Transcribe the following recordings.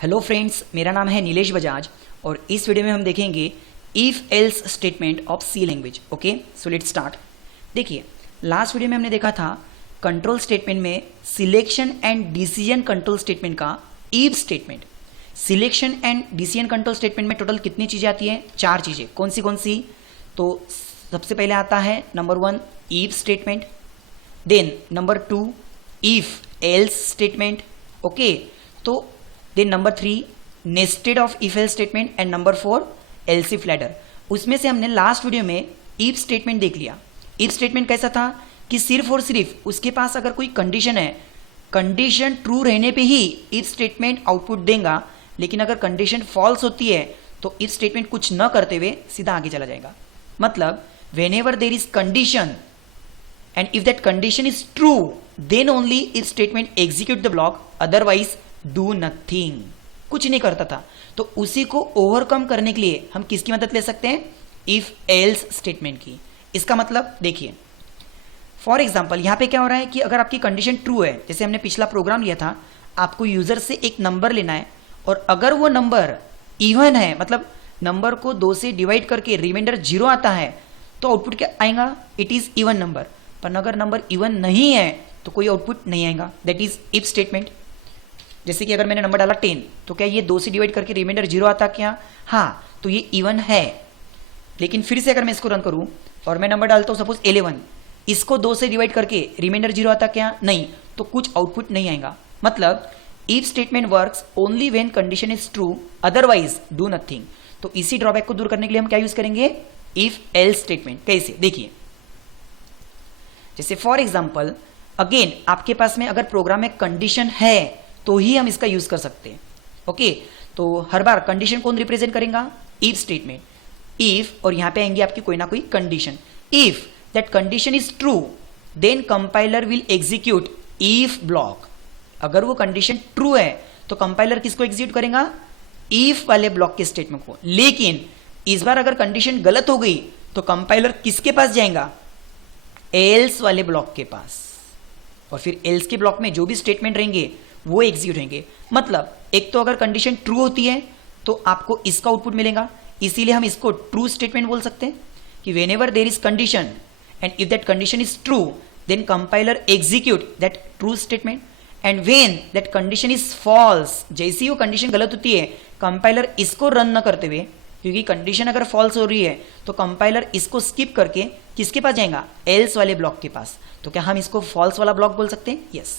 Hello friends, मेरा नाम है नीलेश बजाज और इस वीडियो में हम देखेंगे if else statement of C language. Okay, so let's start. देखिए, लास्ट वीडियो में हमने देखा था कंट्रोल स्टेटमेंट में selection and decision control statement का if statement. Selection and decision control statement में टोटल कितनी चीजें आती हैं? 4 चीजें। कौन सी? तो सबसे पहले आता है number 1 if statement, then number 2 if else statement. Okay, तो then number 3 nested of if else statement and number 4 else if ladder. उसमें से हमने लास्ट वीडियो में इफ स्टेटमेंट देख लिया। इफ स्टेटमेंट कैसा था कि सिर्फ और सिर्फ उसके पास अगर कोई कंडीशन है, कंडीशन ट्रू रहने पे ही इफ स्टेटमेंट आउटपुट देगा, लेकिन अगर कंडीशन फॉल्स होती है तो इफ स्टेटमेंट कुछ न करते हुए सीधा आगे चला जाएगा। मतलब whenever there is condition and if that condition is true then only if statement execute the block, otherwise do nothing। कुछ नहीं करता था। तो उसी को ओवरकम करने के लिए हम किसकी मदद ले सकते हैं? इफ एल्स स्टेटमेंट की। इसका मतलब देखिए, फॉर एग्जाम्पल यहां पे क्या हो रहा है कि अगर आपकी कंडीशन ट्रू है, जैसे हमने पिछला प्रोग्राम लिया था, आपको यूजर से एक नंबर लेना है और अगर वो नंबर इवन है, मतलब नंबर को 2 से डिवाइड करके रिमाइंडर 0 आता है, तो आउटपुट क्या आएगा? It is even number. पर अगर नंबर इवन नहीं है तो कोई आउटपुट नहीं आएगा। That is if statement. जैसे कि अगर मैंने नंबर डाला 10, तो क्या ये 2 से डिवाइड करके रिमाइंडर 0 आता क्या? हाँ, तो ये इवन है। लेकिन फिर से अगर मैं इसको रन करूं और मैं नंबर डालता हूं सपोज 11, इसको 2 से डिवाइड करके रिमाइंडर 0 आता क्या? नहीं, तो कुछ आउटपुट नहीं आएगा। मतलब if statement works only when condition is true, otherwise do nothing. तो इसी ड्रॉबैक को दूर करने के लिए हम क्या यूज करेंगे? If else statement. कैसे? देखिए, जैसे फॉर एग्जांपल अगेन आपके पास में अगर प्रोग्राम में कंडीशन है तो ही हम इसका यूज कर सकते हैं। ओके, तो हर बार कंडीशन कौन रिप्रेजेंट करेगा? If statement. इफ और यहां पे आएंगे आपकी कोई ना कोई condition. If that condition is true then compiler will execute if block. अगर वो कंडीशन ट्रू है तो कंपाइलर किसको एग्जीक्यूट करेगा? इफ वाले ब्लॉक के स्टेटमेंट को। लेकिन इस बार अगर कंडीशन गलत हो गई तो कंपाइलर किसके पास जाएगा? एल्स वाले ब्लॉक के पास। और फिर एल्स के ब्लॉक में जो भी स्टेटमेंट रहेंगे वो एग्जीक्यूट होंगे। मतलब एक तो अगर कंडीशन ट्रू होती है तो आपको इसका आउटपुट मिलेगा, इसीलिए हम इसको ट्रू स्टेटमेंट बोल सकते हैं कि whenever there is condition and if that condition is true then compiler execute that true statement and when that condition is false, जैसी वो कंडीशन गलत होती है कंपाइलर इसको रन न करते हुए, क्योंकि कंडीशन अगर फॉल्स हो रही है तो कंपाइलर इसको स्किप करके किसके पास जाएगा? एल्स वाले ब्लॉक के पास। तो क्या हम इसको फॉल्स वाला ब्लॉक बोल सकते हैं? यस।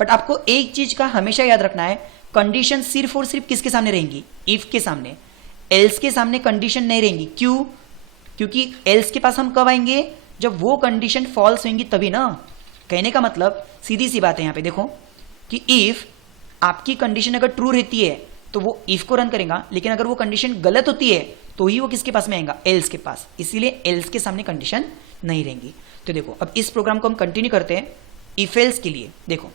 बट आपको एक चीज का हमेशा याद रखना है, कंडीशन सिर्फ और सिर्फ किसके सामने रहेंगी? इफ के सामने। एल्स के सामने कंडीशन नहीं रहेंगी। क्यों? क्योंकि एल्स के पास हम कब आएंगे? जब वो कंडीशन फॉल्स होंगी तभी ना। कहने का मतलब सीधी सी बात है यहां पे देखो कि इफ आपकी कंडीशन अगर ट्रू रहती है तो वो इफ को रन करेगा, लेकिन अगर वो कंडीशन गलत होती है तो ही वो किसके पास में आएगा? एल्स के पास। इसीलिए एल्स के सामने कंडीशन नहीं रहेंगी। तो देखो, अब इस प्रोग्राम को हम कंटिन्यू करते हैं इफ एल्स के लिए। देखो,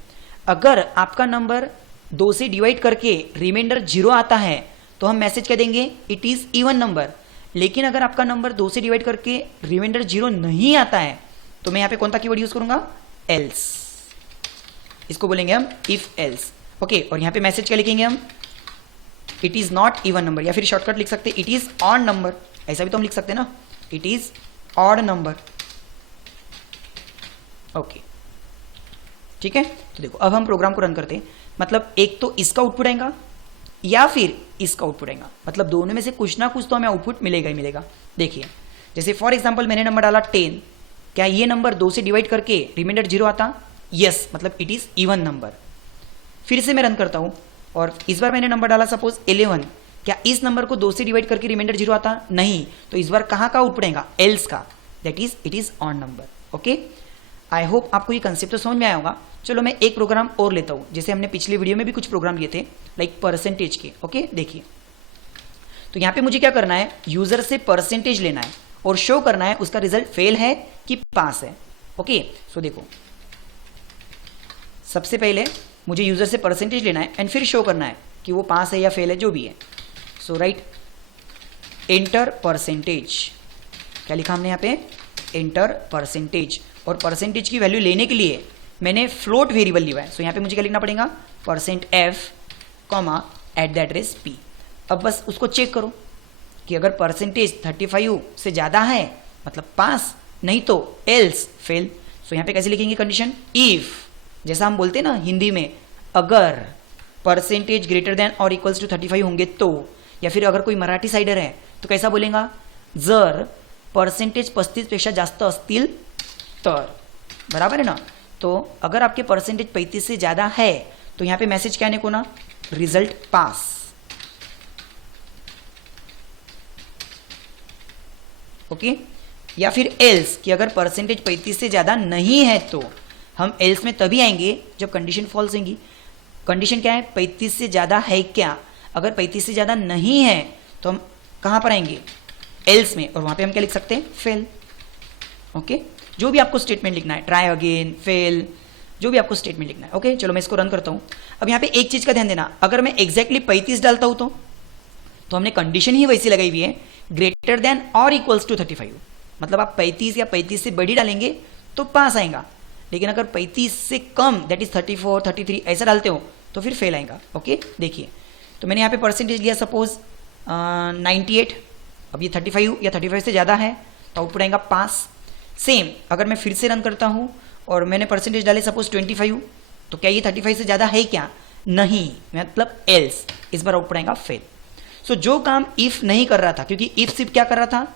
अगर आपका नंबर 2 से डिवाइड करके रिमाइंडर 0 आता है तो हम मैसेज कह देंगे इट इज इवन नंबर। लेकिन अगर आपका नंबर 2 से डिवाइड करके रिमाइंडर 0 नहीं आता है तो मैं यहां पे कौन सा कीवर्ड यूज करूंगा? एल्स। इसको बोलेंगे हम इफ एल्स। ओके, और यहां पे मैसेज क्या लिखेंगे हम? It is not even number, या फिर शॉर्टकट लिख सकते हैं इट इज ऑड नंबर। ऐसा भी तो हम लिख सकते हैं ना, it is odd number. Okay, ठीक है। तो देखो, अब हम प्रोग्राम को रन करते हैं। मतलब एक तो इसका आउटपुट आएगा या फिर इसका आउटपुट आएगा। मतलब दोनों में से कुछ ना कुछ तो हमें आउटपुट मिलेगा ही मिलेगा। देखिए, जैसे फॉर एग्जांपल मैंने नंबर डाला 10, क्या ये नंबर 2 से डिवाइड करके रिमाइंडर 0 आता? यस, मतलब इट इज इवन नंबर। फिर से मैं रन करता हूं और इस बार मैंने नंबर डाला सपोज 11, क्या इस नंबर को 2 से डिवाइड करके रिमाइंडर 0 आता? नहीं, तो इस बार कहां का आउटपुट आएगा? एल्स का। That is it is odd number. Okay, I hope आपको ये कंसेप्ट तो समझ में आया होगा। चलो मैं एक प्रोग्राम और लेता हूं, जैसे हमने पिछले वीडियो में भी कुछ प्रोग्राम लिए थे लाइक परसेंटेज के। ओके, देखिए, तो यहां पे मुझे क्या करना है? यूजर से परसेंटेज लेना है और शो करना है उसका रिजल्ट फेल है कि पास है। ओके, सो देखो, सबसे पहले मुझे यूजर से परसेंटेज लेना है एंड फिर शो करना है कि वो पास है या फेल है, जो भी है। सो राइट एंटर परसेंटेज। क्या लिखा हमने यहाँ पे? Enter percentage. और परसेंटेज की वैल्यू लेने के लिए मैंने फ्लोट वेरिएबल लिया है। सो यहाँ पे मुझे क्या लिखना पड़ेगा? %f, at the address P। अब बस उसको चेक करो कि अगर परसेंटेज 35 से ज़्यादा है मतलब पास, नहीं तो एल्स फेल। सो यहाँ पे कैसे लिखेंगे कंडीशन, इफ, जैसा हम बोलते हैं ना हिंदी में, अगर परसेंटेज ग्रेटर देन और इक्वल्स टू 35 होंगे तो, या फिर अगर कोई मराठी साइडर है तो कैसा बोलेगा, जर परसेंटेज 35 पेक्षा जास्त असतील तर, बराबर है ना। तो अगर आपके परसेंटेज 35 से ज़्यादा है तो यहाँ पे मैसेज क्या आने को ना, रिजल्ट पास। ओके, या फिर एल्स कि अगर परसेंटेज 35 से ज़्यादा नहीं है तो हम एल्स में तभी आएंगे जब कंडीशन फॉल्स होगी। कंडीशन क्या है, 35 से ज़्यादा है क्या, अगर 35 से ज़्यादा नहीं है तो हम कहाँ पर आएंगे, एल्स में, और वहाँ पे हम क्या लिख सकते हैं, फेल। ओके, जो भी आपको स्टेटमेंट लिखना है, ट्राई अगेन, फेल, जो भी आपको स्टेटमेंट लिखना है। ओके, चलो मैं इसको रन करता हूँ। अब यहाँ पे एक चीज़ का ध्यान देना, अगर मैं एग्जैक्टली 35 डालता हूँ तो हमने कंडीशन ही वैसी लगाई हुई है, ग्रेटर देन और इक्वल्स टू 35, मतलब आप 35 या 35 से बड़ी डालेंगे तो पास आएगा, लेकिन अगर 35 से कम दैट इज 34, 33 ऐसा डालते हो तो फिर फेल आएगा। ओके, देखिए तो मैंने यहाँ पे परसेंटेज लिया सपोज 98, अब ये 35 या 35 से ज़्यादा है तो आउटपुट आएगा पास। सेम अगर मैं फिर से रन करता हूँ और मैंने परसेंटेज डाले सपोज 25, तो क्या ये 35 से ज़्यादा है क्या, नहीं, मतलब एल्स, इस बार आउटपुट आएगा फेल। सो जो काम इफ नहीं कर रहा था, क्योंकि इफ सिर्फ क्या कर रहा था,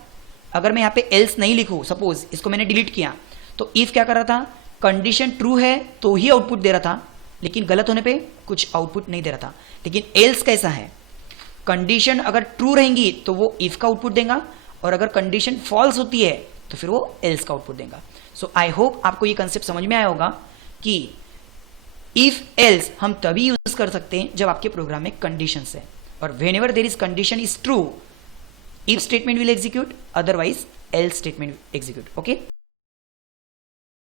अगर मैं यहाँ पे एल्स नहीं लिखूँ, सपोज इसको मैंने डिलीट किया, तो इफ क्या कर रहा था, कंडीशन ट्रू है तो ही आउटपुट दे रहा था, लेकिन गलत होने पे कुछ आउटपुट नहीं दे रहा था। लेकिन एल्स कैसा है, कंडीशन अगर ट्रू रहेंगी तो वो इफ का आउटपुट देगा, और अगर कंडीशन फॉल्स होती है तो फिर वो एल्स का आउटपुट देगा। सो आई होप आपको ये कंसेप्ट समझ में आया होगा कि इफ एल्स हम तभी यूज कर सकते हैं जब आपके प्रोग्राम में कंडीशन है, और when ever there is condition is true, if statement will execute, otherwise else statement execute. Okay.